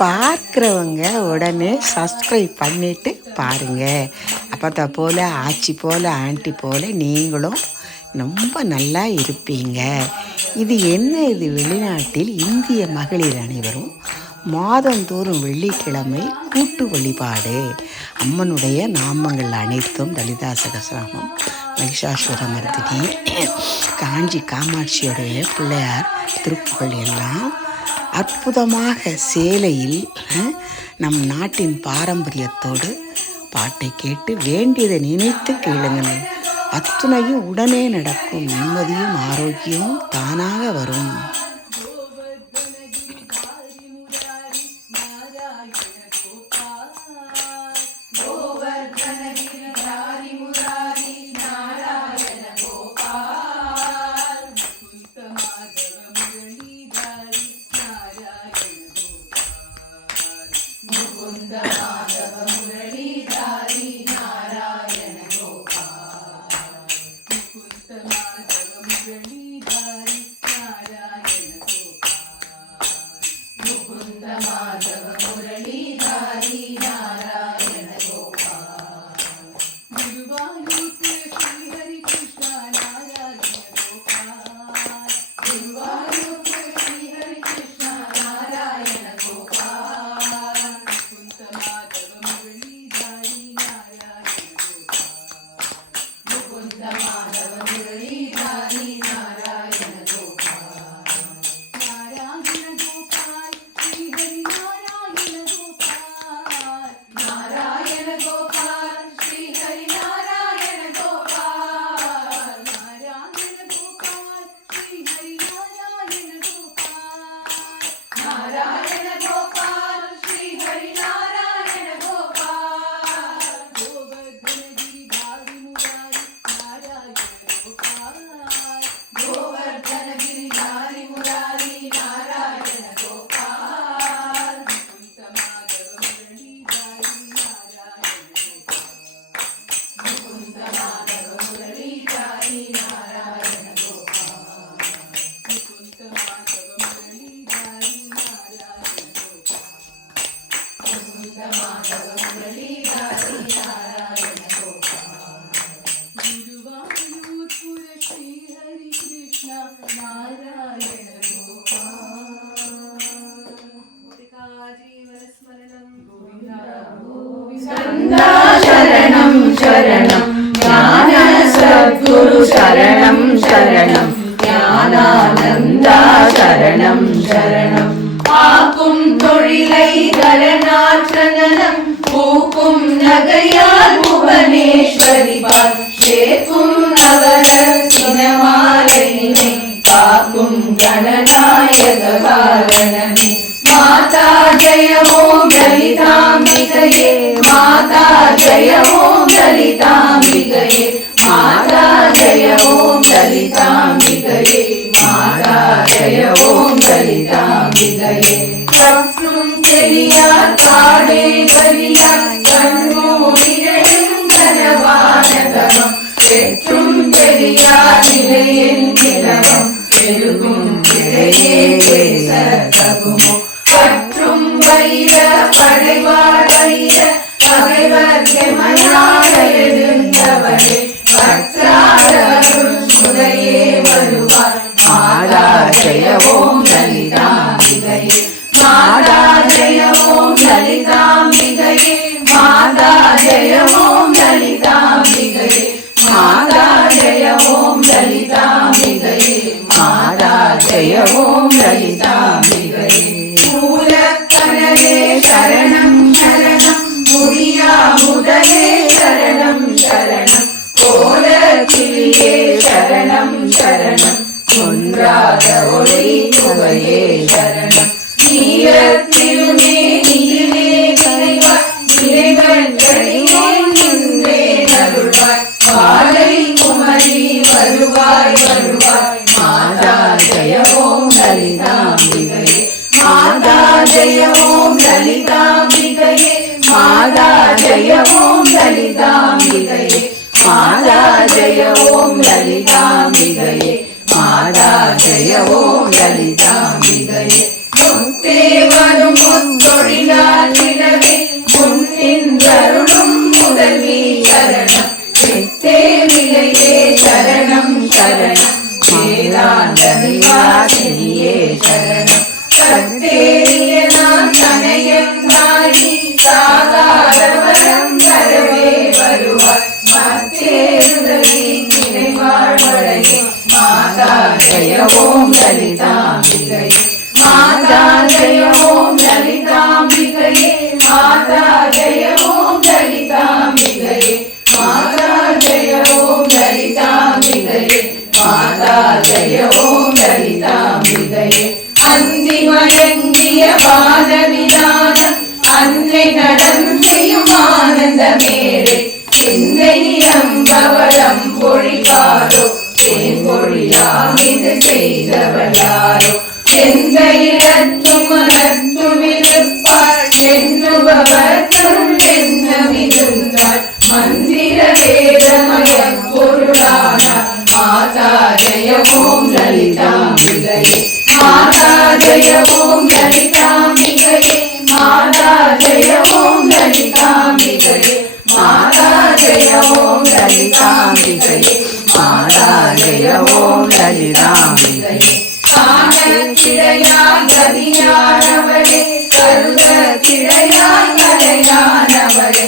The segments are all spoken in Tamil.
பார்க்குறவங்க உடனே சப்ஸ்கிரைப் பண்ணிவிட்டு பாருங்கள். அப்போ போல் ஆச்சி போல் ஆண்டி போல் நீங்களும் ரொம்ப நல்லா இருப்பீங்க. இது என்ன, இது வெளிநாட்டில் இந்திய மகளிர் அனைவரும் மாதந்தோறும் வெள்ளிக்கிழமை கூட்டு வழிபாடு. அம்மனுடைய நாமங்கள் அனைத்தும் லலிதா சகஸ்ரநாமம், மகிஷாசுரமர்தினி, காஞ்சி காமாட்சியுடைய பிள்ளையார் திருப்புகள் எல்லாம் அற்புதமாக சேலையில் நம் நாட்டின் பாரம்பரியத்தோடு பாட்டை கேட்டு வேண்டியதை நினைத்து கேளுங்கள். அத்துணையும் உடனே நடக்கும். நிம்மதியும் ஆரோக்கியமும் தானாக வரும். शरणं शरणं ज्ञान सद्गुरु शरणं शरणं ஞானானந்தா சரணம் சரணம். ஆக்கும் தொழிலை கரணாற்றனம் பூக்கும் நகையால் புவனேஸ்வரி பால் சேர்க்கும் நவரத்தினமாலையினை காக்கும் கணநாயக காரணமே. மாதா ஜெய ஓம் லலிதாம்பிகையே, மாதா ஜெய ஓம் லலிதாம்பிகையே, மாதா ஜெய ஓம் லலிதாம்பிகையே, மாதா ஜெய ஓம் லலிதாம்பிகையே. கற்றும் தெரியார் காடே கலியார் கண்மூடியும் கனவானகமம் பெற்றும் பெரியார் நிலையின் நிலவம் பெருகும் இடையே பேச தகுமோ. பற்றும் வைர படைவார் வைர பகைவர் எமையாக எழுந்தவரே பற்றாரருள் சுதையே வருவார். மாதா ஜெய ஓம் லலிதாம்பிகையே, மாதா ஜெய ஓம் லலிதாம்பிகையே, மாதா ஜெய ஓம் லலிதாம்பிகையே, மாதா ஜெய ஓம் லலிதாம்பிகையே, மாதா ஜெய ஓம் லலிதாம்பிகையே. மூலக்கனலே சரணம் சரணம், முடியா முதலே சரணம் சரணம், கோலக்கிளியே சரணம் சரணம், ஒன்றாத ஒளி புகையே சரணம். நீரத்திலுமே நீலே கரைவாய், இறைவன்களிலே நின்றே அருள்வாய், பாலை குமரி வருவாய் வருவாய். மாதா ஜெய ஓம் லலிதாம்பிகையே, மாதா ஜெய ஓம் லலிதாம்பிகையே, மாதா ஜெய ஓம் லலிதாம்பிகையே, மாதா ஜெய ஓம் லலிதாம்பிகையே, மாதா ஜெய ஓம் லலிதாம்பிகையே. முத்தே வரும் முத்தொழி ஓம் லலிதாம்பிகையே மாதா ஜெய ஓம் லலிதாம்பிகையே மாதா ஜெய ஓம் லலிதாம்பிகையே மாதா ஜெய ஓம் லலிதாம்பிகையே மாதா ஜெய ஓம் லலிதாம்பிகையே அந்திமயங்கிய பாதவிதானம் அன்னை நடம் செய்யும் ஆனந்த மேடை சிந்தை நிரம்பவரம் பொழிவாரோ தேன் பொழியாம் இது செய்தவளாரோ எந்த இடத்தும் மனத்தும் இருப்பாள் என்னுபவத்தும் என்ன மிகுந்தாள் மந்திர வேதமய பொருளானார் மாதா ஜெய ஓம் லலிதாம்பிகையே மாதா ஜெய ஓம் லலிதாம்பிகையே மாதா ஜெய ஓம் லலிதாம்பிகையே மாதா ஜெய ஓம் லலிதாம்பிகையே மாதா ஜெய ஓம் லலிதாம்பிகையே காணக்கிளையாய் கதியானவளே கருத கிளையாய் கலையானவளே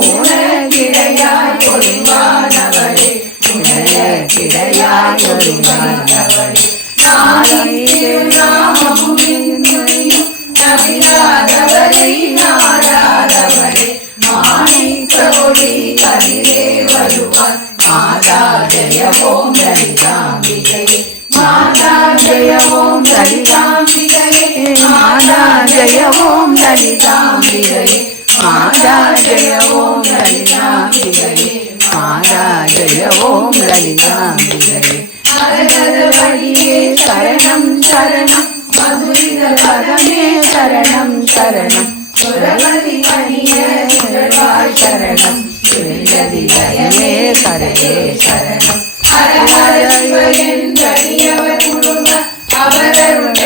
ஊனக்கிளையாய் ஒளிவானவளே உணய கிளையாய் ஒளிவானவளே நாமமும் நவிராதவரை நாடாதவரே மாணிக்க ஒளி கதிரே வருவார் மாதா ஜெய ஓம் லலிதாம்பிகையே மாதா ஜெய ஓம் லலிதாம்பிகையே மாதா ஜெய ஓம் லலிதாம்பிகையே மாதா ஜெய ஓம் லலிதாம்பிகையே மாதா ஜெய ஓம் லலிதாம்பிகையே அரகரவழியே சரணம் சரணம் மதுரித பதமே சரணம் சரணம் சுரவதி மணிய சுரவாய் சரணம் சுரதி லயமே சரணே சரணம் ஹரஹர சிவ என்றடியவர் முழுவ அவரருள்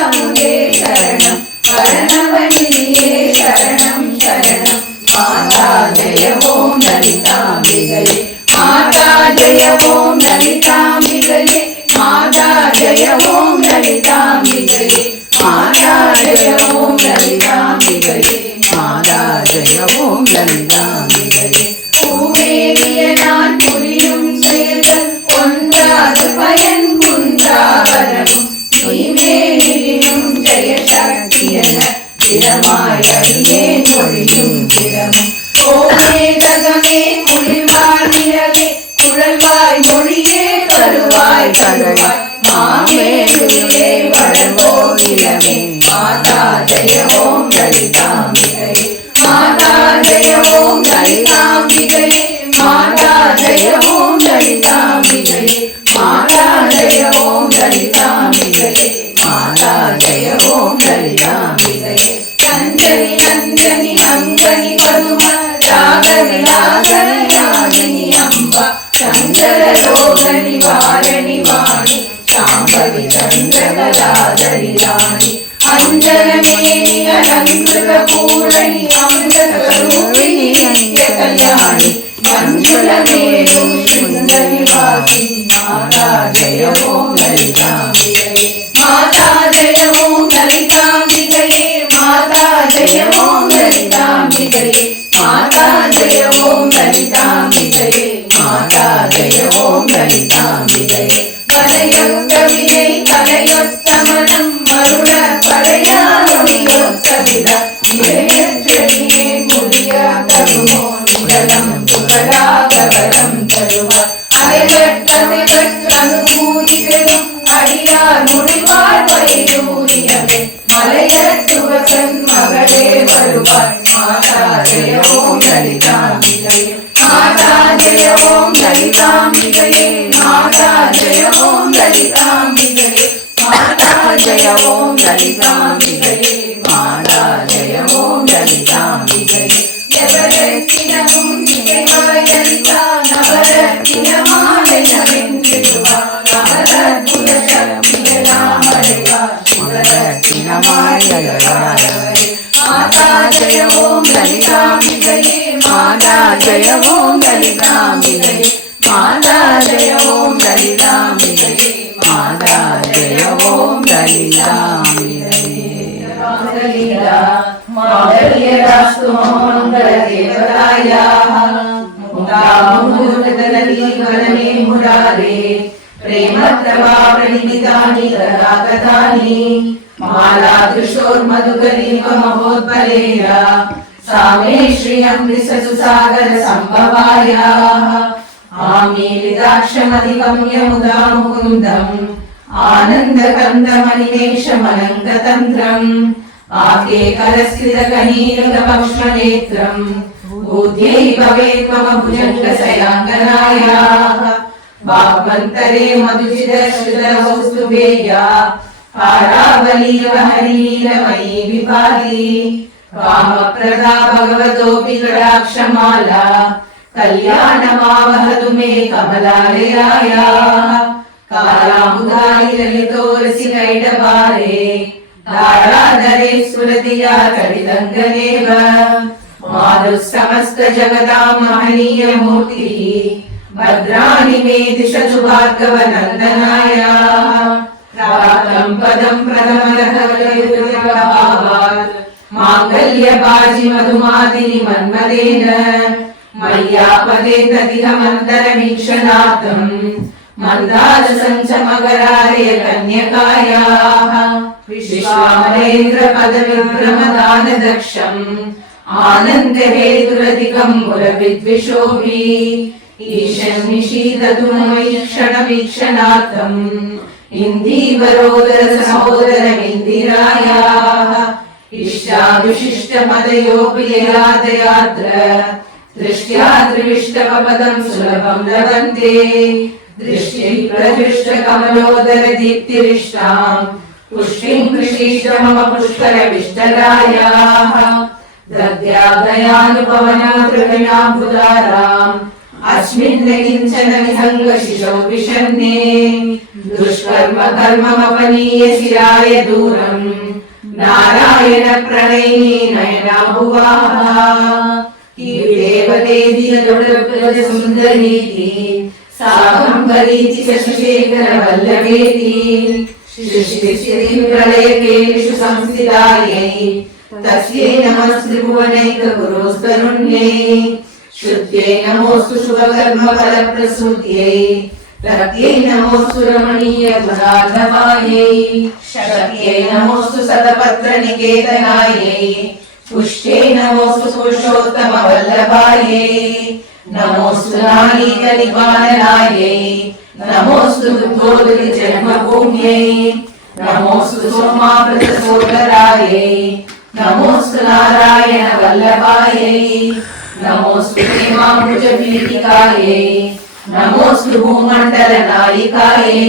அமுதே சரணம் வரணவனியே சரணம் சரணம் மாதா ஜெய ஓம் லலிதாம்பிகையே மாதா ஜெய ஓம் லலிதாம்பிகையே மாதா ஜெய ஓம் லலிதாம்பிகையே மாதா ஜெய ஓம் லலிதாம்பிகையே மாதா ஜெய ஓம் லலிதாம்பிகையே பூமேவிய நான் புரியும் செயல்கள் ஒன்றாது பயன் குன்றாவரமும் நீமேனினும் ஜெய சக்தி என திடமாய் அடியேன் மொழியும் திறமும் ஓமே தகமே குளிர்வாய் நிறவே குழல்வாய் மொழியே வருவாய் தருவாய் மாமேலுயிரே வளர்வோகிலமே மாதா ஜெய ஓம் லலிதாம்பிகையே மாதா ஜெய ஓம் லலிதாம்பிகையே மாதா ஜெய ஓம் லலிதாம்பிகையே மாதா ஜெய ஓம் லலிதாம்பிகையே மாதா ஜெய ஓம் லலிதாம்பிகையே சஞ்சனி நஞ்சனி அங்கனி பதும ராகவிலாசன யாகினி அம்பா சங்கர ரோகணி வாரணி வாணி சாம்பவி சந்திரகலாதரி ராணி அஞ்சனமேனி அலங்கிருத பூரணி அமிர்தஸ்வரூபிணி நித்ய கல்யாணி மஞ்சுளமேரும் சுந்தரி வாசினி மாதா ஜெய ஓம் லலிதாம்பிகையே மாதா ஜெய ஓம் லலிதாம்பிகையே மாதா ஜெய ஓம் லலிதாம்பிகையே மாதா ஜெய ஓம் லலிதாம்பிகையே மாதா ஜெய ஓம் லலிதாம்பிகையே கலையொத்தவியை கலையொத்த மனம் மருள படையாரொழியொத்த விட இளையற்றடியே முடியா தருமோ நிழலம் புகழாக வரம் தருவார் அலைவற்றதை அனுபூதி பெறும் அடியார் முடிவார் பைரூரியமே மலையத்துவசன் மகளே வருவார் மாதா ஜெய ஓம் லலிதாம்பிகையே மாதா ஜெய ஓம் லலிதாம்பிகையே மாதா ஜெய ஓம் லலிதாம்பிகையே மாதா ஜெய ஓம் லலிதாம்பிகையே மாதா ஜெய ஓம் லலிதாம்பிகையே எவரத்தினமும் இசைவாய் லலிதா நவரத்தினமாலை நவென்றிடுவார் நவரத்தின சக்தியெல்லாம் அடைவார் சுவரத்தினமாய் அழகாரவரே மாதா ஜெய ஓம் லலிதாம்பிகையே மாதா ஜெய ஓம் லலிதாம்பிகையே மாதா ஜெய ஓம் லலிதாம்பிகையே மாதா ஜெய ஓம் லலிதாம்பிகையே மாங்கல்யராஸ்து மங்களதேவதாயாः முதாமுருகதனதீவனமே முராரே प्रेमप्रभावनिमितानि तदागतानि मालादृशोर्मधुकरीव महोद्बलेन सा मे श्रियं विससु सागरसम्भवायाः आमीलिताक्षमधिगम्य मुदा मुकुन्दम् आनन्दकन्दमनिमेषमनङ्गतन्त्रम् आकेकरस्थितकनीरुतपक्ष्मनेत्रम् ऊर्ध्यै भवेत् मम भुजङ्गशयाङ्गनायाः वाग्मन्तरे मधुचिदश्रितकौस्तुभेया हारावलीव हरीरमयी विभाति कामप्रदा भगवतोऽपि कटाक्षमाला कल्याणमावहतु मे कमलालयायाः कालामुदारिललितोरसिकैटभारे दाराधरे स्फुरति या कटितङ्गदेव माधुः समस्तजगतां महनीयमूर्तिः भद्राणि मे दिशतु भार्गवनन्दनायाः प्राप्तं पदं प्रथमलहवलयुगभावात् माङ्गल्यबाजि मधुमादिनि मन्मदेन मय्यापदे तदिहमन्तरवीक्षणार्थम् मन्दारसञ्चमकरालय कन्यकायाः विश्वामरेन्द्रपदविभ्रमदानदक्षम् आनन्दहेतुरधिकं मुरविद्विषोऽपि ईशन्निशीदतु ममैक्षणवीक्षणार्थम् इन्दीवरोदर सहोदरमिन्दिरायाः इष्टाविशिष्टमदयोऽपि ययादयात्र दृष्ट्या त्रिविष्टवपदं सुलभं लभन्ते दृष्टिं प्रदृष्टकमलोदर दीप्तिरिष्टाम् पुष्टिं कृषीष्ट मम पुष्करविष्टरायाः दद्यादयानुपवनातृगणाम्बुदाराम् अस्मिन् न किञ्चन विहङ्गशिशौ विषन्ने दुष्कर्म कर्ममपनीय शिराय दूरम् नारायण प्रणयिनी नयनाभुवाः सुन्दरीति साकम्बरीति शशिशेखरवल्लभेति सृष्टिश्रीं प्रलयकेषु संस्थितायै तस्यै नमस्त्रिभुवनैकगुरोस्तरुण्यै श्रुत्यै नमोऽस्तु शुभकर्मफलप्रसूत्यै रत्यै नमोऽस्तु रमणीयगुणार्णवायै शक्त्यै नमोऽस्तु सतपत्रनिकेतनायै पुष्ट्यै नमोऽस्तु पुरुषोत्तमवल्लभायै नमोऽस्तु नानीकनिपालनायै नमोऽस्तु दुग्धोदकजन्मभूम्यै नमोऽस्तु सोमावृतसोदरायै नमोऽस्तु नारायणवल्लभायै नमोऽस्तु हेमाम्बुजपीठिकायै नमोऽस्तु भूमण्डलनायिकायै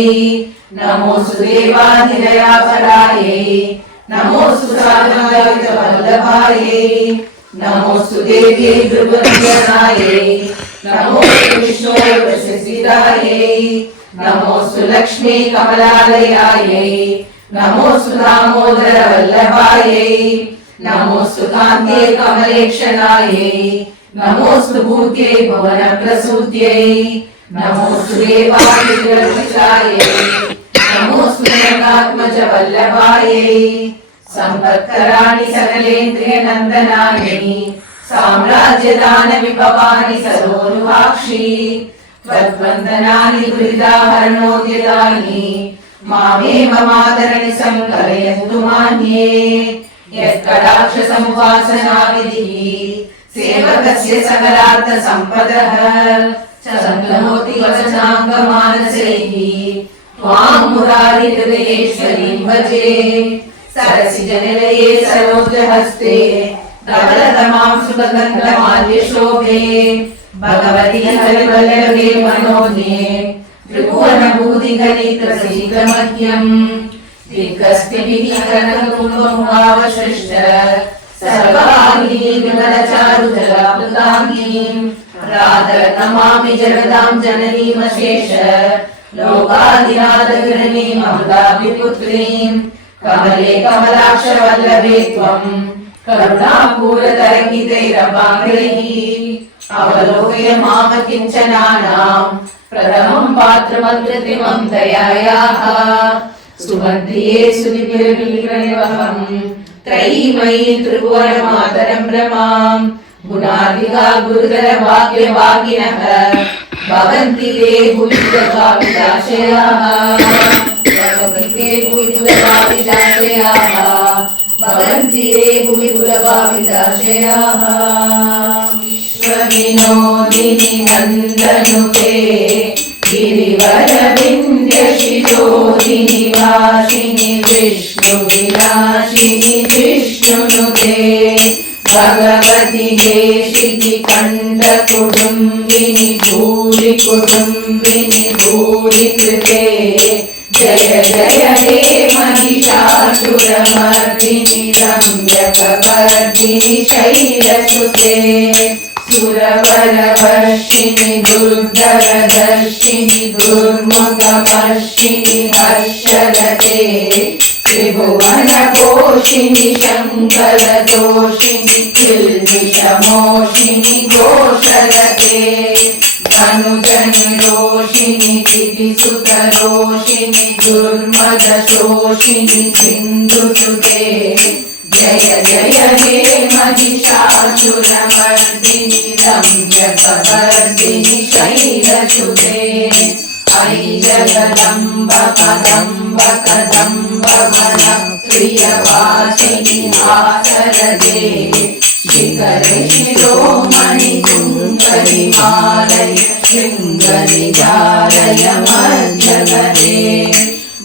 नमोऽस्तु देवाधिदयापरायै नमोऽस्तु साधुवल्लभायै नमोऽस्तु देव्यै भृगुनन्दनायै नमोऽस्तु विष्णोर्वशसितायै नमोऽस्तु लक्ष्मी कमलालयायै नमोऽस्तु दामोदरवल्लभायै नमोऽस्तु कान्त्यै कमलेक्षणायै नमोऽस्तु भूत्यै भुवनप्रसूत्यै नमोऽस्तु देवादिग्रहितायै नमोऽस्तु जनकात्मजवल्लभायै सम्पत्कराणि सकलेन्द्रियनन्दनानि साम्राज्यदानविभवानि सरोनुवाक्षी त्वद्वन्दनानि दुरिदाहरणोद्यतानि मामेव मातरणि सङ्कलयन्तु मान्ये यत्कटाक्षसमुपासनाविधिः सेवकस्य सकलार्थसम्पदः सङ्गमोति वचनाङ्गमानसैः त्वां मुरारिहृदयेश्वरीं भजे सरसिजनिलये सरोजहस्ते धवलतमां सुगन्धमाल्यशोभे भगवति हरिवल्लभे मनोज्ञे त्रिभुवनभूतिगलितशीघ्रमह्यम् दिग्गस्तिभिः सर्वाङ्गीं विमलचारुजलामृताङ्गीं राधनमामि जगदां जननीमशेष लोकादिनाथगृहीम् अमृताभिपुत्रीं कमले कमलाक्षवल्लभे त्वं करुणापूरतरङ्गितैरपाङ्गैः अवलोकय माम किञ्चनानां प्रथमं पात्रमग्रतिमं दयायाः सुभद्रिये सुनिभिर्विग्रहम् त्रयीमयी त्रिभुवनमातरं रमां गुणाधिका गुरुतर वाक्यवागिनः भवन्ति ते भूयुगभाविताशयाः भवन्ति ते भूयुगभाविताशयाः भवन्ति ते भूयुगभाविताशयाः विश्वविनोदिनि नन्दनुते गिरिवरविन्द्यशिरोधिनि वासिनि विष्णुविनाशिनि जिष्णुनुते भगवति हेशिति खण्डकुटुम्बिनि भूरि कुटुम्बिनि भूरि कृते जय जय हे महिषासुरमर्दिनि रम्यकपर्दिनि शैलसुते सुरवरवर्षिणि दुर्धरदर्शिनि दुर्मुखमर्षिणि हर्षरते त्रिभुवनपोषिणि शङ्करदोषिणि किल्बिषमोषिणि घोषरते धनुजनिरोषिणि गिरिसुतरोषिणि दुर्मदशोषिणि सिन्धुसुते जय जय हे महिषासुरमर्दिनि रम्यकपर्दिनि शैलसुते ऐ जगदम्ब कदम्ब कदम्ब वनप्रियवासिनि आसरदे शिखरे शिरोमणि कुङ्करिमालय शृङ्गनिजालय मध्यगते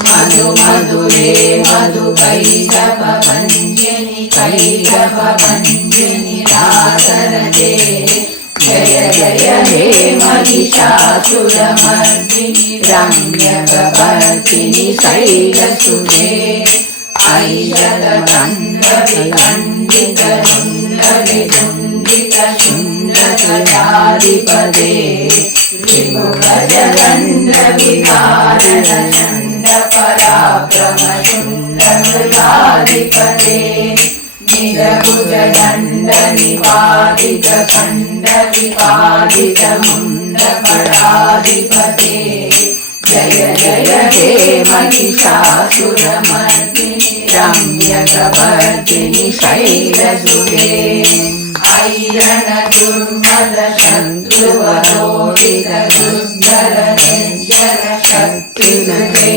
मधु मधुरे मधुकैटभञ्जिनि कैटभञ्जिनि रासरदे जय जय हे महिषासुरमर्दिनि रम्यकपर्दिनि शैलसुते ऐ जगदण्डविदण्डितरुण्डविदुण्डितशुण्डकटाधिपते त्रिभुवनदण्डविधारणशण्डपराक्रमशुण्डमृगाधिपते निरभुजदण्डनिवादितखण्डविवादितमुण्डपराधिपते जय जय हे महिषासुरमर्दिनि रम्यकपर्दिनि शैलसुते ऐरणदुर्मदशत्रुवरोदितदुर्धरनिर्जरशक्तिनुते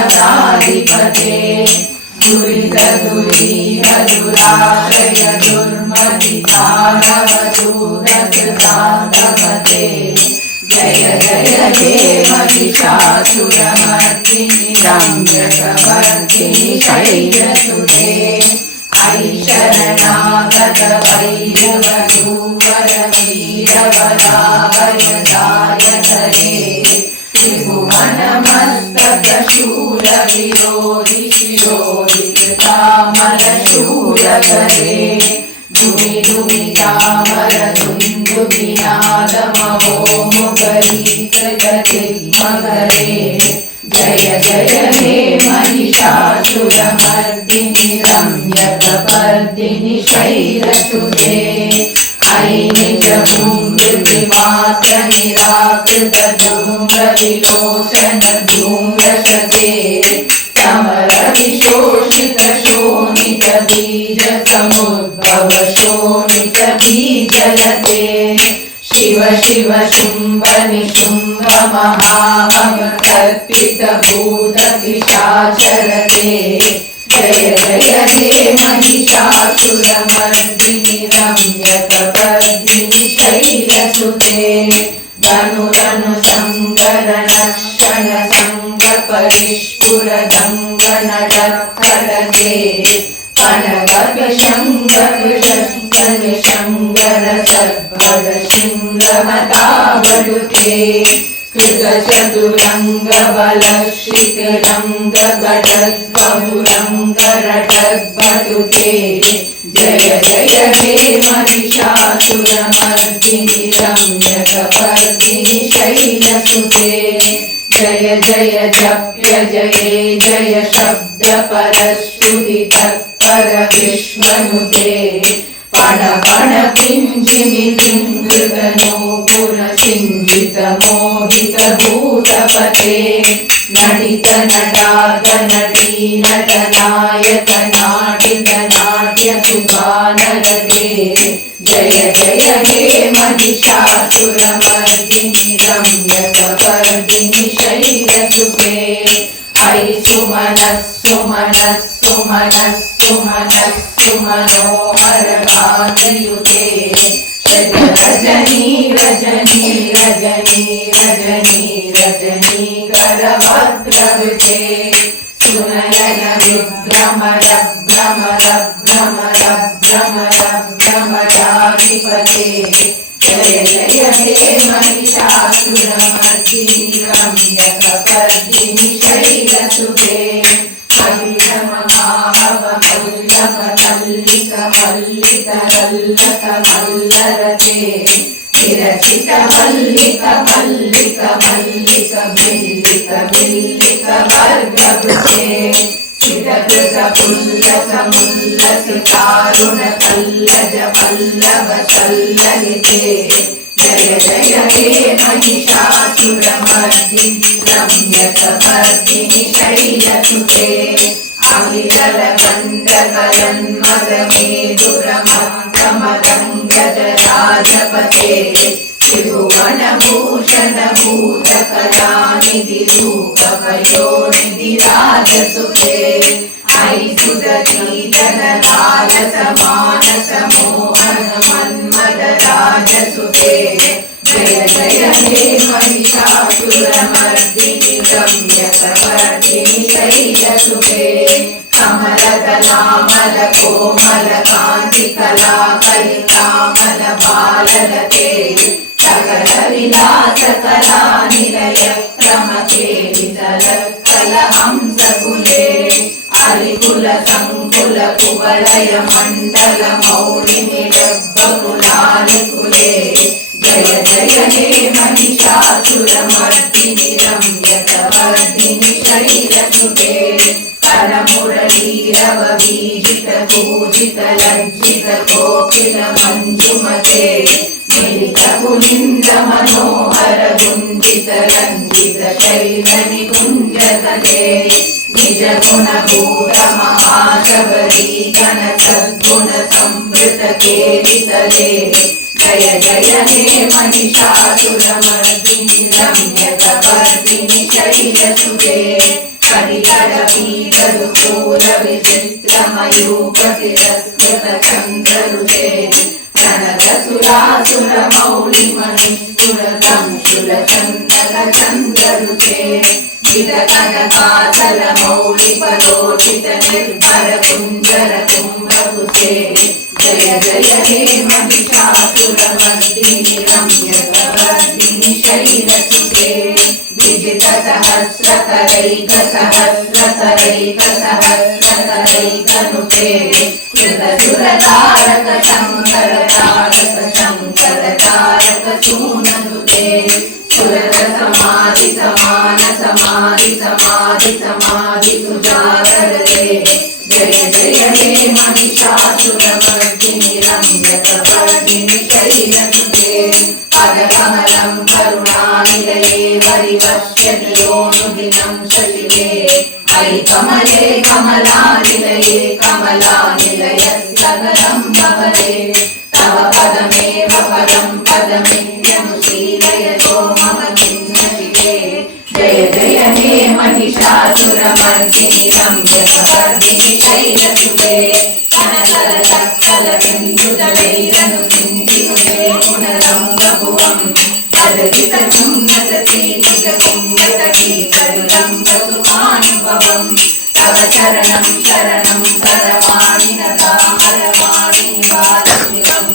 चतुरविचारयुधीनमहाशिवदूरदृढप्रमदाधिपते दुरितदुरीहदुराशय दुर्मदितानवदूरकृतान्तपते जय जय हे महिषासुरमर्दिनि रम्यकपर्दिनि शैलसुते ऐ शरणागत वैरवधूवरवीरवराभयदायकरे त्रिभुवनमस्तकशूलविरोधि शिरोधिकृतामलशूलकरे धुमि धुमि चामरदुन्दुभिनादमहो मुगरीकृतदिग्मगरे जय जय हे महिषासुरमर्दिनि रम्यकपर्दिनि शैलसुते ऐ निजधूम्रविमात्रनिराकृतधूम्रविलोचनधूम्रशते समरविशोषितशोणितबीजसमुद्भवशोणितबीजलते शिव शिव शुम्भ निशुम्भ महामकल्पितभूतपिशाचरते जय जय हे महिषासुरमर्दिनि रम्यकपर्दिनि शैलसुते धनुरनु शङ्करनक्षण शङ्कपरिष्पुरदङ्गनडक्कलते कनकविशङ्ककृशङ्करशङ्करसद्भडशिङ्गमतावडुते कृतचतुरङ्गबलश्रितरङ्गगडद्बहुरङ्गरटद्भटुते जय जय हे महिषासुरमर्दिनि रम्यकपर्दिनि शैलसुते जय जय जप्य जये जय शब्दपरश्रुतितत्पर विश्वनुते पण पण किञ्चिमि किङ्कृतनूपुरसिञ्जितमोहितभूतपते नटितनटादनटी नटनायकनाटितनाट्यसु जय हे महिषासुरमर्दिनि रम्यकपर्दिनि शैलसुते हरि सुमनः सुमनः सुमनः सुमनः सुमनोहर गानयुते रजनी रजनी रजनी रजनी रजनी करभद्रवृते सुनयन विभ्रमर भ्रमर भ्रमर भ्रमर भ्रमराधिपते जय जय हे महिषासुरमर्दिनि रम्यकपर्दिनि शैलसुते मल्लिक मल्लिक मल्लिक मल्लरते विरचित मल्लिक मल्लिक मल्लिक बिल्लिक बिल्लिक वर्गवृते सितकृत पुल्लस मुल्लसितारुण कल्लज पल्लव सल्ललिते जय जय हे महिषासुरमर्दिनि रम्यकपर्दिनि शैलसुते अविरल गण्डकरन्मदमेदुरमत्तमदङ्गजराजपते त्रिभुवनभूषण भूतकलानिधि रूपपयोनिधि राजसुते ऐसुदतीतन लालस मानस मोहन मन्मद राजसुते जय जय हे महिषासुरमर्दिनि रम्यकपर्दिनि शैलसुते कमलदलामल कोमल कान्ति कलाकलितामल बाललते सकल विलास कला निलय क्रमके वितल हंसकुले अलिकुल संकुल कुवलय मण्डल मौलिनिडब्बकुलालिकुले जय जय हे महिषासुरमर्दिनि रम्यकपर्दिनि शैलसुते करमुरलीरव बीजित पूजित लज्जित कोकिल मंजुमते मिलित कुलिन्द्र मनोहर गुंजित रंजित शैल निकुंजतले निज गुण भूत महाशबरी गण सद्गुण संवृत केलितले जय जय हे महिषासुरमर्दिनि रम्यकपर्दिनि शैलसुते कलिकलपीतदुकूल विचित्रमयूपतिरस्कृत चन्द्ररुचे प्रणतसुरासुर मौलिमणिस्फुरतंशुल चन्दन चन्द्ररुचे विदकनकासल मौलिपरोचित निर्भर कुञ्जर कुम्भकुसे जय जय हे महिषासुरमर्दिनि रम्यकपर्दिनि शैलसुते विजित सहस्रकरैक सहस्रकरैक सहस्रकरैकनुते कृतसुरतारक शङ्कर तारक शङ्कर तारक सूननुते सुरत समाधि समान समाधि समाधि समाधि सुजागरते जय जय हे महिषासुरमर्दिनि रम्यकपर्दिनि शैलसुते पदकमलं करुणानिलये परिवश्यति योऽनुदिनं शशिवे अयि कमले कमलानिलये कमलानिलयस्तदनं भवते तव पदमेव पदं पदमित्यनुशीलयतो मम चिन्नशिवे जय जय हे महिषासुरमर्दिनि रम्यकपर्दिनि शैलसुते कनकलचक्कलबिन्दुतलैरनुसिञ्चिनुते पुनरम्बभुवम् पदचितकुङ्गतकीकरुलम्बसुखानुभवम् तव चरणं शरणं करमाणिनतामरमाणिनिवारशिवम्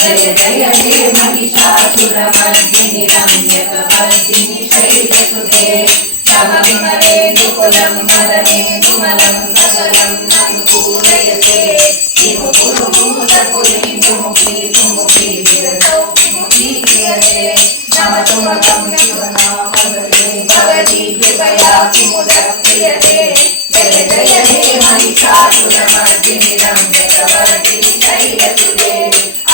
जय जय हे महिषासुरमर्दिनि रम्यकपर्दिनि शैलसुते तव विमलेन्दुकुलं वदनेन्दुमलं सकलं ननुकूलयते सुमुखी विरसौ विमुखी क्रियते नमतुमकं शिवनामवते भगवती कृपया किमुदः क्रियते जय जय हे महिषासुरमर्दिनि रम्यकपर्दिनि शैलसुते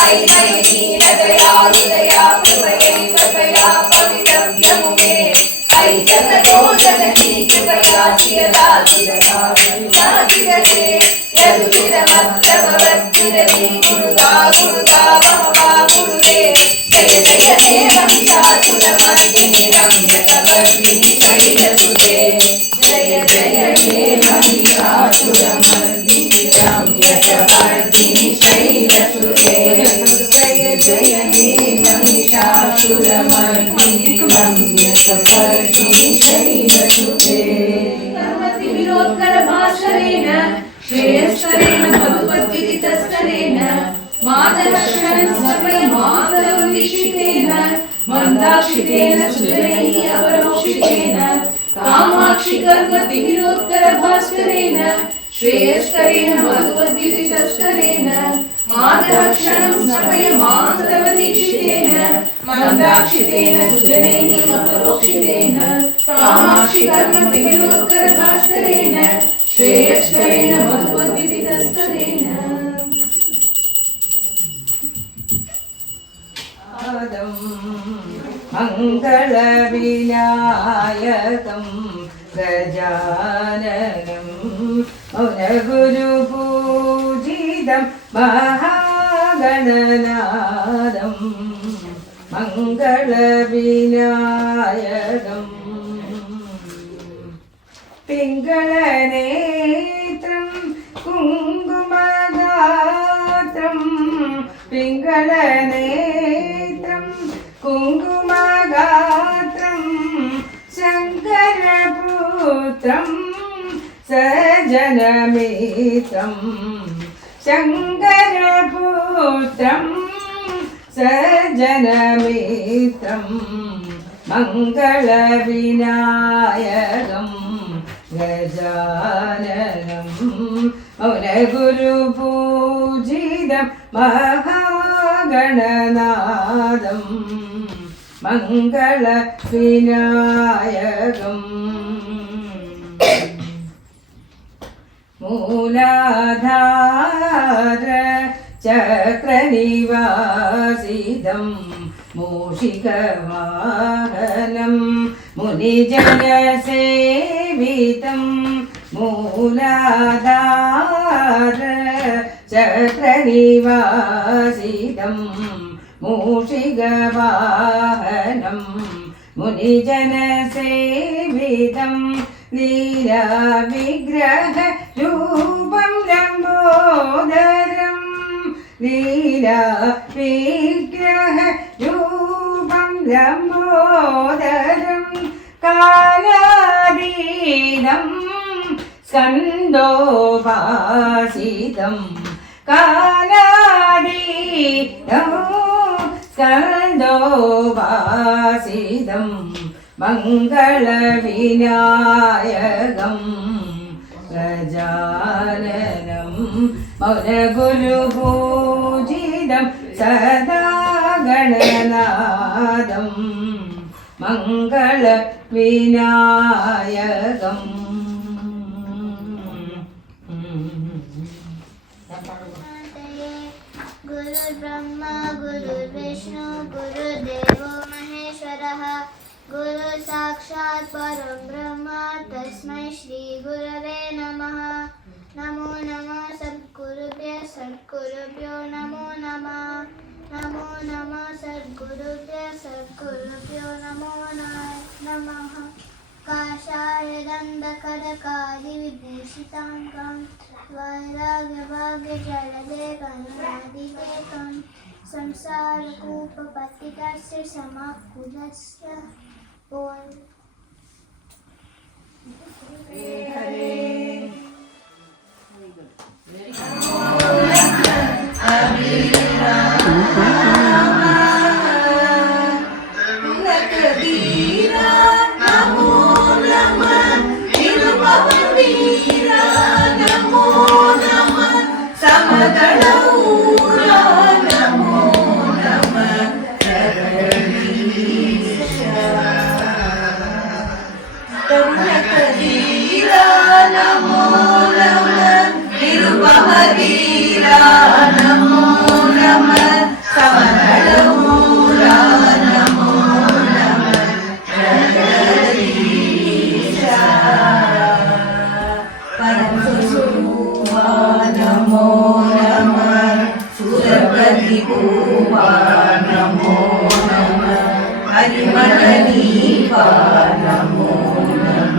अयि मयि दीनदया हृदया कृपयैव त्वया पवित्रव्यमुखे अयि जगतो जगती कृपया चिरदाचिरते यदुचितमत्तमवद्भिरति गुरुता गुरुता मम जय जय हे महिषासुरमर्दिनि रम्यकवर्दिनि शैलसुते जय जय हे महिषासुरमर्दिनि रम्यकवर्दिनि शैलसुते जय जय हे महिषासुरमर्दिनि रम्यकवर्दिनि शैलसुते विरोधकरभास्करेण श्रेयस्करेण मधुपद्विदितस्तरेण मातरक्षणं सर्वै मातरवीक्षितेन मन्दाक्षितेन सुजनैः अपरोक्षितेन कामाक्षि कर्मतिविरोधकरभास्करेण श्रेयस्करेण मधुपद्विदितस्तरेण मातरक्षणं सर्वै मातरवीक्षितेन मन्दाक्षितेन सुजनैः अपरोक्षितेन कामाक्षि कर्मतिविरोधकरभास्करेण श्रेयस्करेण मधुपद्विदितस्तरेण मङ्गलविनायकं गजाननं मौनगुरुपूजितं महागणनादं मङ्गलविनायकम् पिङ्गलनेत्रं कुङ्कुमगात्रं पिङ्गलनेत्रं कुङ्कुमगात्रं शङ्करपुत्रं सजनमित्रं शङ्करपुत्रं सजनमित्रं मङ्गलविनायकम् गजाननं मौनगुरुपूजितं महागणनादं मङ्गलविनायकम् मूलाधार चक्रनिवासितं मूषिकवाहनं मुनिजनसेवितं मूलाधार चक्रनिवासितं मूषिकवाहनं मुनिजनसेवितं लीलाविग्रहरूपं लम्बोदरं लीलाविग्रहरूपं लम्बोदरं कालादीनं स्कन्दोपासितं कालादीनं स्कन्दोपासितं मङ्गलविनायकं गजाननं मौनगुरुपूजितं सदा गणनादं मङ्गलविनायकम् गुरुर्ब्रह्मा गुरुर्विष्णु गुरुर्देवो महेश्वरः गुरु साक्षात् परं ब्रह्म तस्मै श्री गुरवे नमः। नमो नमः सद्गुरुभ्यो नमो नमः। नमो नमः सद्गुरुभ्यो नमो नमः। काषाय दण्डकरकादिविभूषिताङ्गं वैराग्यभाग्यजलदेकं संसारकूपपतितस्य समाकुलस्य नमो பரிமளதீபா நமோ நம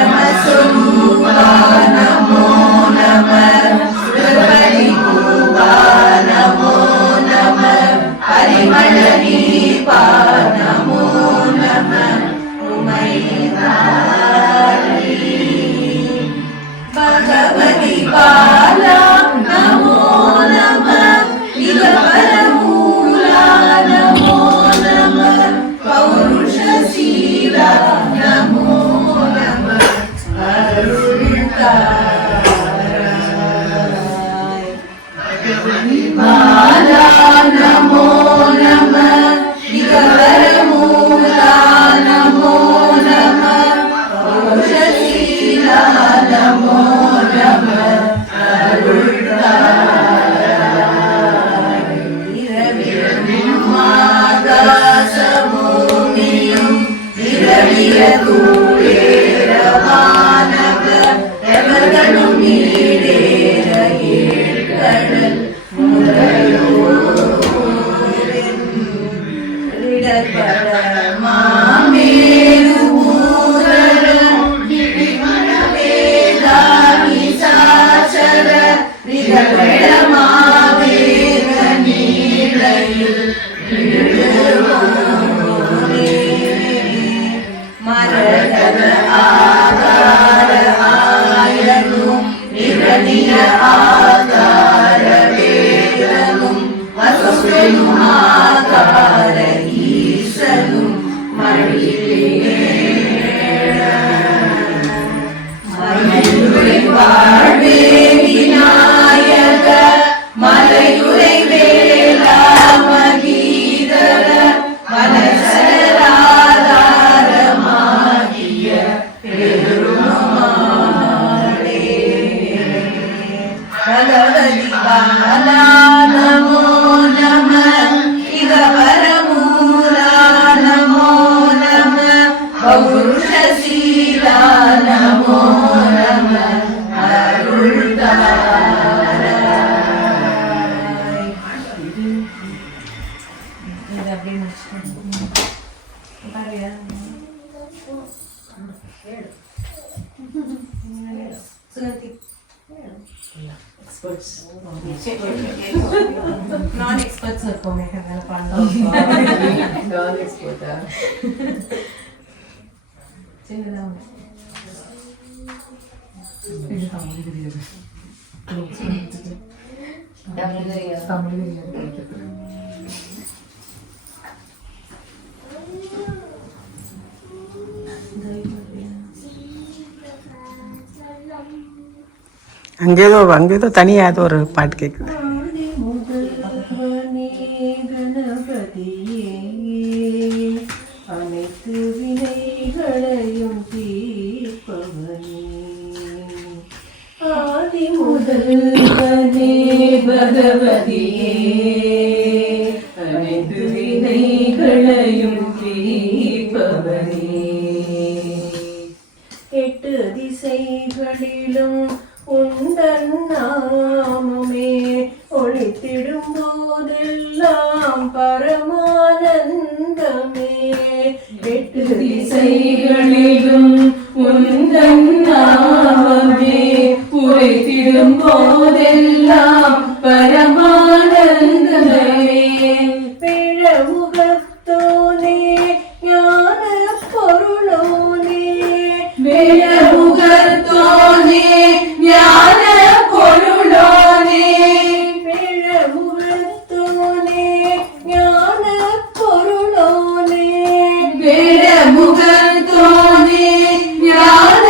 பரமஸ்வரூபா நமோ நம ஸ்ரீபதிபூபா நமோ நம பரிமளதீபா நமோ நம உமைதாரி பகவதி பாலா நமோ நம இகபரமூலா நமோ நம பௌருஷசீலா நமோ நம அருள்தாராய் பகவதி பாலா நமோ நம இகபரமூலா நமோ நம பௌருஷசீலா நமோ நம அருள்தாராய் இரவிலும் ஆகாசபூமியும் இரவிய தூளேரவானவ எவர்களும் நீடேற ஏழ்கடல் முதலோரின் இடர்பட மாமேரு ஊரரும் வேதானி சாச்சர ரிதபெடமாவேத நீளையில் மரகத ஆகார ஆயனும் நிரணிய ஆகார வேதனும் வசுவனும் ஆகார ஈசனும் மலையுரை வாழ்வே விநாயக மலையுரை வேலா மகீதர மனசராதாரமாகிய பெருமாளே பகவதி பாலா நமோ நம இகபரமூலா நமோ நம பௌருஷசீலா நமோ நம அருள்தாராய். இது அப்படியே முடிச்சுக்கணும். பாருயா. சுகந்தி. நான் எக்ஸ்பர்ட்ஸ் இருக்கோமே அதனால பண்ணலாம். நான் எக்ஸ்பர்ட்டா சின்னதா இது தமிழ் தெரியாது. தமிழ் தெரியாது. அங்கேதோ தனியாக ஏதோ ஒரு பாட்டு கேட்குது. கணபதியே அனைத்து வினைகளையும் தீர்ப்பவனே ஆதி முதல்வனே பகவதியே அனைத்து வினைகளையும் தீர்ப்பவனே எட்டு திசைகளிலும் உந்தன் நாமமே ஒளித்திடும் போதெல்லாம் பரமானந்தமே எட்டு திசைகளிலும் உந்தன் நாமமே ஒளித்திடும் போதெல்லாம் பரமானந்தமே பிழமுகத்தோனே ஞான பொருளோனே பிழமுகத்தோனே ஞான பொருளோனே பிழமுகத்தோனே ஞான பொருளோனே பிழமுகத்தோனே ஞான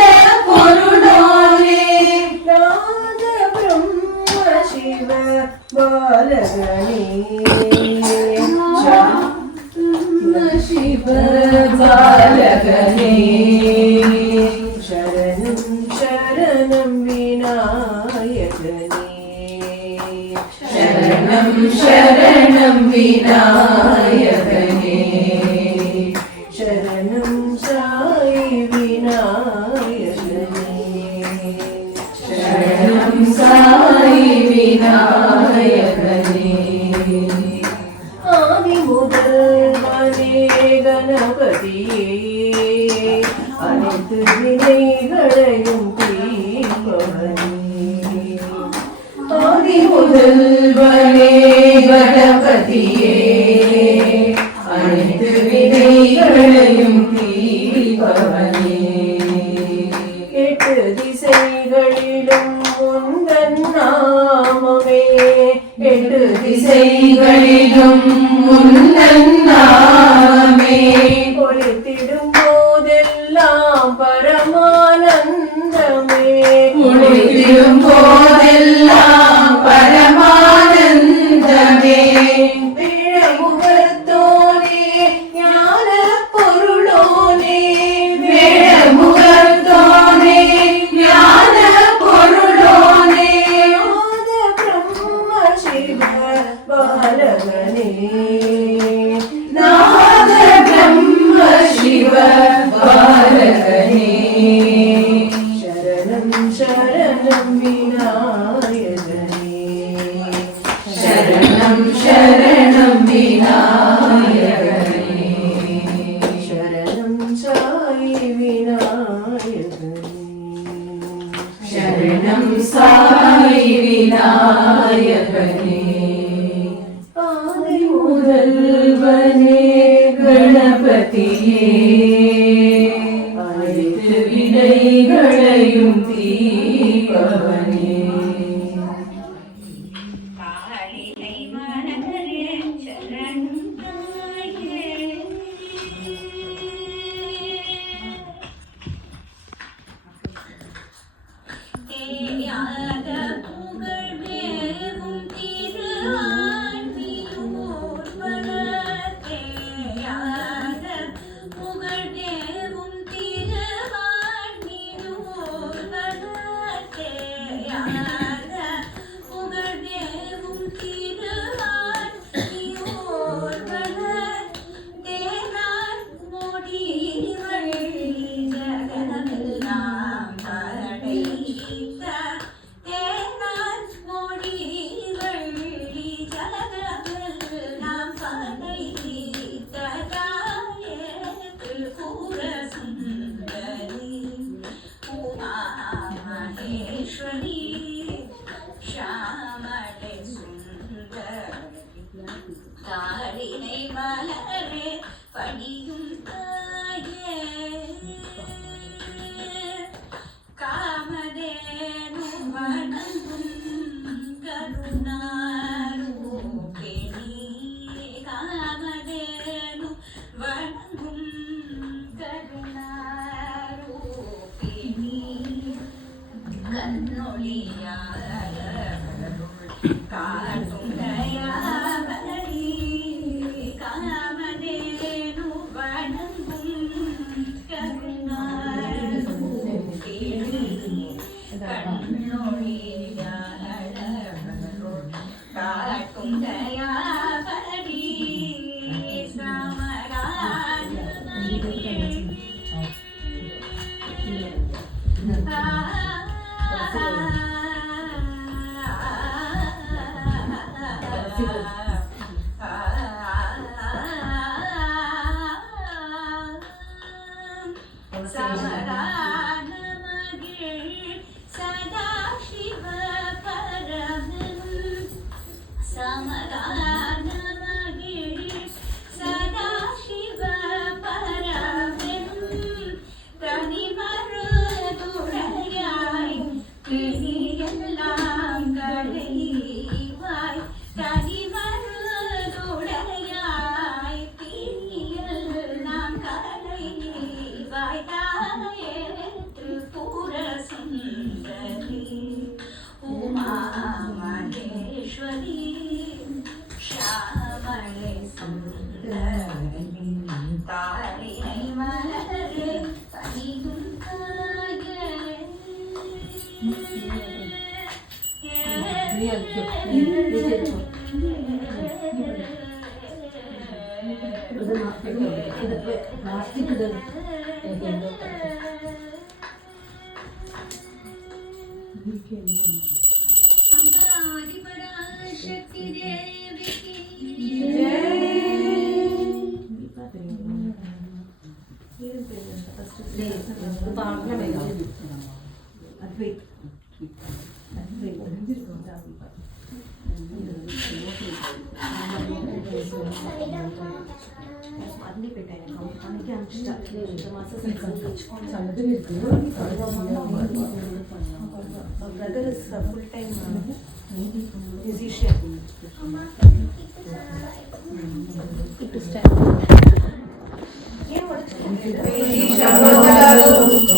பொருளோனே நாத பிரம்ம சிவ பாலகனே சிவ பாலகனே சரணம் சரணம் விநாயகனே சரணம் சரணம் விநாயகனே சரணம் சாய் விநாயகனே சரணம் சாய் விநாயகனே கணபதியே அனைத்து வினைகளையும் தீர்ப்பவனே ஆதி முதல்வனே கணபதியே அனைத்து வினைகளையும் தீர்ப்பவனே எட்டு திசைகளிலும் உந்தன் நாமமே எட்டு திசைகளிலும் உந்தன் நாமமே ஒளித்திடும் போதெல்லாம் பரமானந்தமே ஒளித்திடும் போதெல்லாம் பரமானந்தமே வேழமுகத்தோனே ஞான பொருளோனே வேழமுகத்தோனே ஞான பொருளோனே ஆத பிரம்ம சிவ பாலகனே நாத பிரம்ம சிவ பாலகனே சரணம் சரணம் விநாயகனே சரணம் சரணம் விநாயகனே சரணம் சாயி விநாயகனே சரணம் சாயி விநாயகனே ஆதி முதல்வனே கணபதியே அனைத்து வினைகளையும் தீர்ப்பவனே காலிலை மனதரே சரணம் தாயே தேயாத புகழ் மேவும் திருவாழ்வியூர் வளர்த்தேயாத புகழ் மேவும் திருவாழ்வியூர் வளர்த்தேயாத புகழ் மேவும் திருவாழ்வியூர் வளர்த்தேனார் மொழி வழி ஜகமெல்லாம் படைத்த தேனார் மொழி வழி ஜகமெல்லாம் படைத்த தாயேற்று கூற சுந்தரி உமா மகேஸ்வரி ஷாமளை சுந்தரி தாளினை மலரே பணியும் தாயே காமதேனு வணங்கும் கருணாரூபிணி காமதேனு வணங்கும் கருணாரூபிணி கண்ணொளியார காட்டும் தயாவரி காமதேனு வணங்கும் கருணாரூபிணி கண்ணொளியார காட்டும் தயாவரி சதா சிவ பரமன் சமதான மகிழ் சதா சிவ பரமன் தனிமருதுடையாய் கிளியெல்லாம் களைவாய் தனிமருதுடையாய் கிளியெல்லாம் களைவாய் தாயேற்று கூற சுந்தரி உமா மகேஸ்வரி ஷாமளை சுந்தரி தாளினை மலரே பணியும் தாயே அம்பாதிபராசக்தி தேவிக்கு brother is a full-time musician.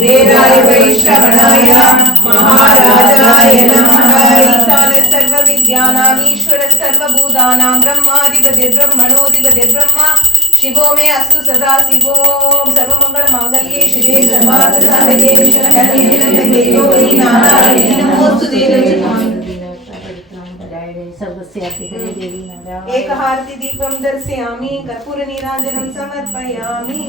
वेदाय वैश्रवणाय महाराजाय नमः। ईशान सर्वविद्यानां ईश्वर सर्वभूतानां ब्रह्माधिपतिर्ब्रह्मणोऽधिपतिर्ब्रह्मा शिवो मे अस्तु सदा शिवो। सर्वमङ्गलमाङ्गल्ये शिवे सर्वार्थसाधके शरण्ये त्र्यम्बके गौरी नारायणी नमोस्तुते। एकहारति दीपं दर्शयामि कर्पूरनीराजनं समर्पयामि।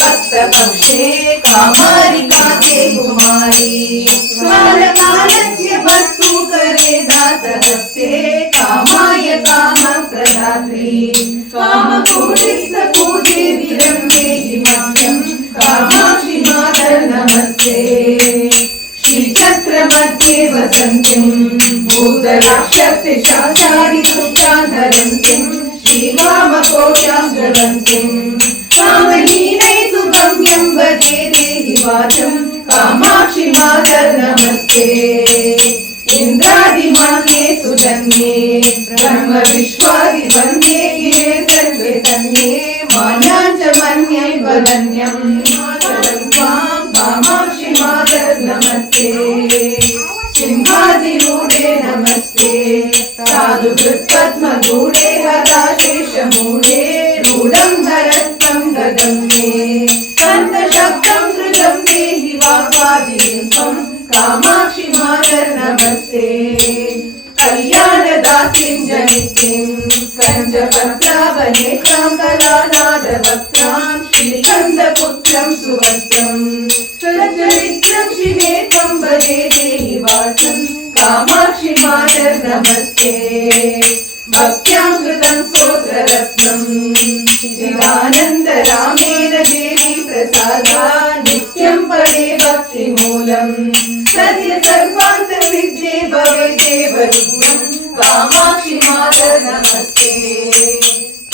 भक्तपक्षे कामारिकाते कुमारी कालकालस्य भर्तुकरे दातहस्ते कामाय कामप्रदात्री कामकोटिस्तपूजे विरम्ये हिमत्यं कामाक्षि मातर नमस्ते। श्रीचक्रमध्ये वसन्तीं भूतराक्षपिशाचारि दुःखान्तरन्तीं श्रीकामकोशां ज्वलन्तीं कामहीनै सुगम्यं भजे देहि वाचं कामाक्षि मातर नमस्ते। इन्द्रादिमान्ये सुजन्ये ब्रह्म विश्वादिवन्ये गिरे सर्वे तन्ये मान्याञ्च मन्ये वदन्यं त्वां कामाक्षि मातर नमस्ते। सिंहादिरूढे नमस्ते साधुकृत्पद्मगूढे हताशेषमूढे रूढं धरत्वं गदं मे कन्दशब्दं कृतं देहि वाक्पादिलिङ्गं कामाक्षि मातर नमस्ते। कल्याणदासीं जनितीं कञ्चपत्रावनेत्रां कलानादवक्त्रां श्रीकन्दपुत्रं सुवस्त्रं सच्चरित्रं शिवे त्वं भजे देहि वाचं कामाक्षि मातर नमस्ते। भक्त्यां कृतं स्तोत्ररत्नं चिदानन्दरामेण देवी प्रसादा नित्यं पठे भक्तिमूलं सद्य सर्वान्तर्विद्ये भवेदेव नित्यं कामाक्षि मातर नमस्ते।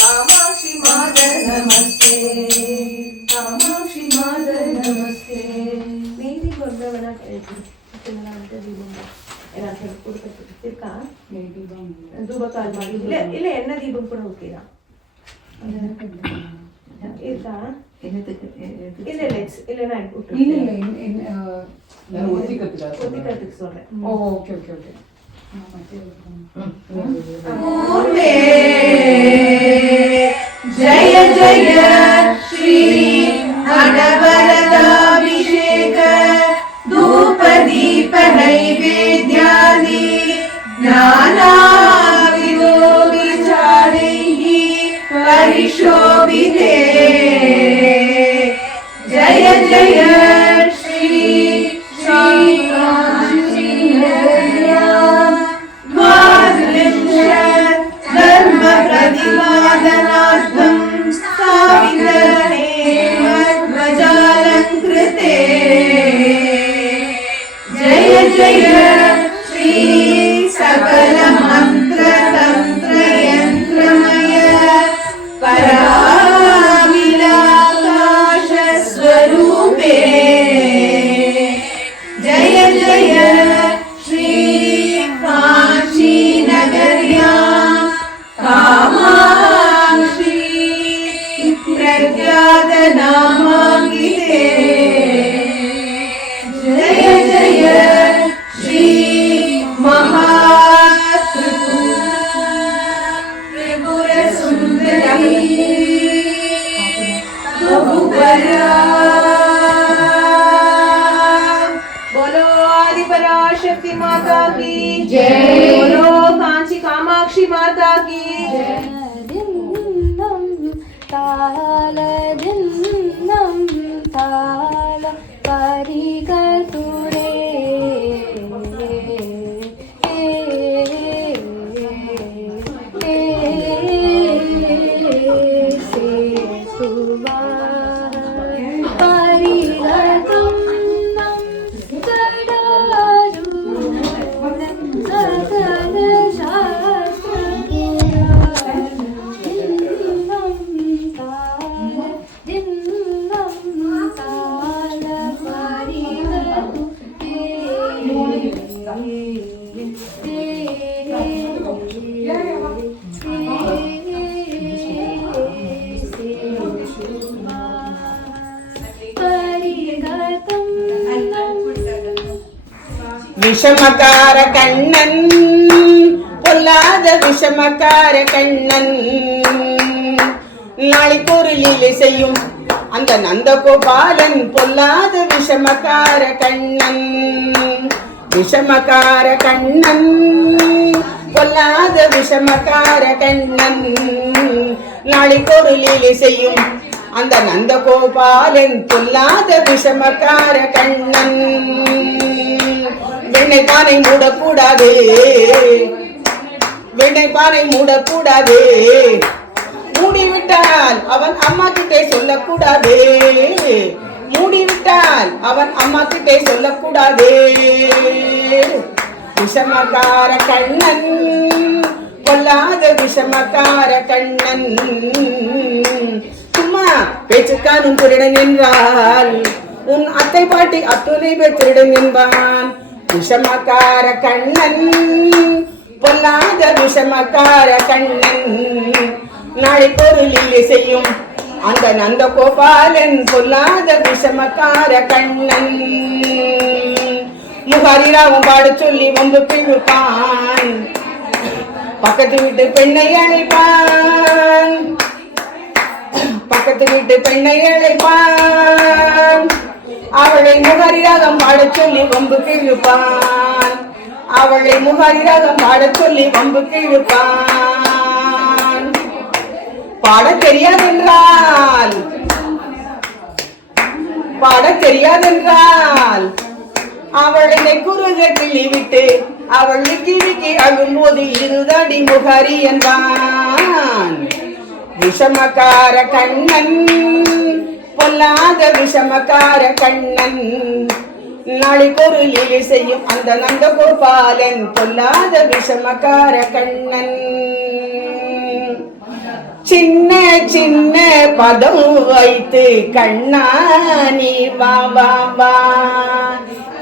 कामाक्षि मातर नमस्ते। कामाक्षि मातर नमस्ते। மீதி கொண்டவனா அந்த தீபம் எல்லாத்தையும் கொடுத்துட்டு இருக்கா தூபக்கால் மாதிரி இல்ல இல்ல என்ன தீபம் கூட ஓகே தான் இருக்கா இல்ல இல்ல இல்ல நான் ஒத்திக்கிறதுக்கு சொல்றேன் ஓகே ஓகே ஓகே जय जय श्री अनवरताभिषेक धूप दीप नैवेद्यादि नानाविधो विचारैः परिशोभिते। जय जय श्री धर्म प्रतिपादनार्थं स्थापितने ध्वजालङ्कृते। जय जय श्री सकल मंत्र तंत्र यंत्रमय पराविलाकाश स्वरूपे। जय जय श्री काशी नगर्यां कामाक्षी प्रख्यात नामांकिते। जय जय श्री त्रिपुर सुंदरी बोलो आदि पराशक्ति माता की जय। बोलो कांची कामाक्षी माता की जय। तालदिन्नं ताल परिकतुरे விஷமக்கார கண்ணன் பொல்லாத விஷமக்கார கண்ணன் நாளைக்கு ஒரு லீலை செய்யும் அந்த நந்தகோபாலன் பொல்லாத விஷமக்கார கண்ணன் விஷமக்கார கண்ணன் பொல்லாத விஷமக்கார கண்ணன் நாளைக்கு ஒரு லீலை செய்யும் அந்த நந்தகோபாலன் பொல்லாத விஷமக்கார கண்ணன் வெண்ணைப்பானை மூடக்கூடாது வெண்ணைப்பானை மூடக்கூடாது மூடிவிட்டால் அவன் அம்மா கிட்டே சொல்லக்கூடாது மூடிவிட்டால் அவன் அம்மா கிட்டே சொல்லக்கூடாது விஷமக்கார கண்ணன் பொல்லாத விஷமக்கார கண்ணன் சும்மா பேச்சுக்கானும் திருடன் என்றால் உன் அத்தை பாட்டி அத்துணை பேர் திருடன் என்பான் விஷமக்கார கண்ணன் பொல்லாத விஷமக்கார கண்ணன் நாளைக்கு ஒரு லீலை செய்யும் அந்த நந்தகோபாலன் பொல்லாத விஷமக்கார கண்ணன் முகாரிராவும் பாட சொல்லி வந்து பிழுப்பான் பக்கத்து வீட்டு பெண்ணை அழைப்பான் பக்கத்து வீட்டு பெண்ணை அழைப்பான் அவளை முகாரிராகம் பாட சொல்லி வம்பு கிழுப்பான் அவளை முகாரிராகம் பாட சொல்லி வம்பு கிழுப்பான் பாட தெரியாதென்றால் பாட தெரியாதென்றால் அவளை குறுக கிள்ளி விட்டு அவள் விக்கி அழும்போது இருதடி முகாரி என்பான் விஷமக்கார கண்ணன் பொல்லாத விஷமக்கார கண்ணன் நாளைக்கு ஒரு லீலை செய்யும் அந்த நந்தகோபாலன் பொல்லாத விஷமக்கார கண்ணன் சின்ன சின்ன பதம் வைத்து கண்ணா நீ வா வா வா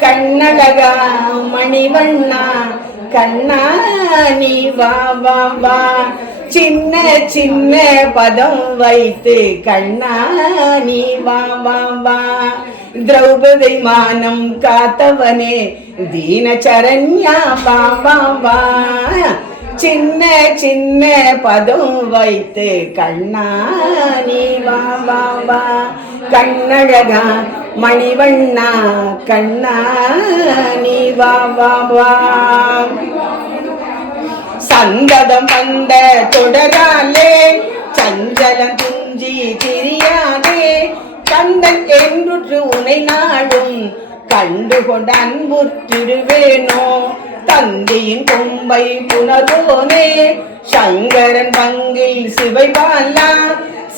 கண்ணழகா மணிவண்ணா கண்ணா நீ வா வா வா சின்ன சின்ன பதம் வைத்து கண்ணா நீ வா வா வா திரௌபதி மானம் காத்தவனே தீனச்சரண்யா வா வா வா சின்ன சின்ன பதம் வைத்து கண்ணா நீ வா வா வா கண்ணழகா மணிவண்ணா கண்ணா நீ வா வா வா சந்ததம் வந்த தொடராலே சஞ்சலம் துஞ்சி திரியாதே கந்தன் என்றுற்று உனை நாடும் கண்டுகொண்ட அன்புற்றிடுவேனோ தந்தையின் கொம்பை புணர்வோனே சங்கரன் பங்கில் சிவைபாலா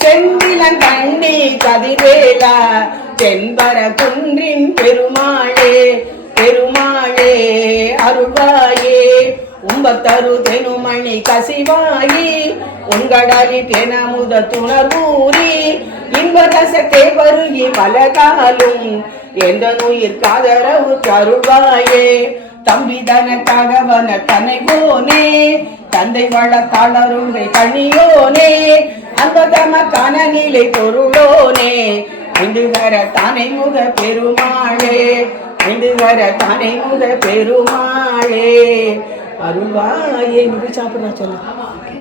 செந்திலன் கண்ணி கதிர்வேலா தென்பர குன்றின் பெருமாளே பெருமாளே அருள்வாயே உம்பத்தரு தெனுமணி கசிவாயி உங்கடலி தெனமுத துணர்வூரி இன்பரசத்தை வருகி பலகாலும் எந்த நுயிர் காதரவு கருள்வாயே தம்பி தனக்காகவன தனைவோனே தந்தை வளத்தாளருங்கை கண்ணியோனே அந்த தமக்கான நிலை பொருளோனே ஐந்துகர தானை முக பெருமாளே ஐந்துகர தானை முக பெருமாளே அருள்வாயே. சாப்பிடுறா சொல்ல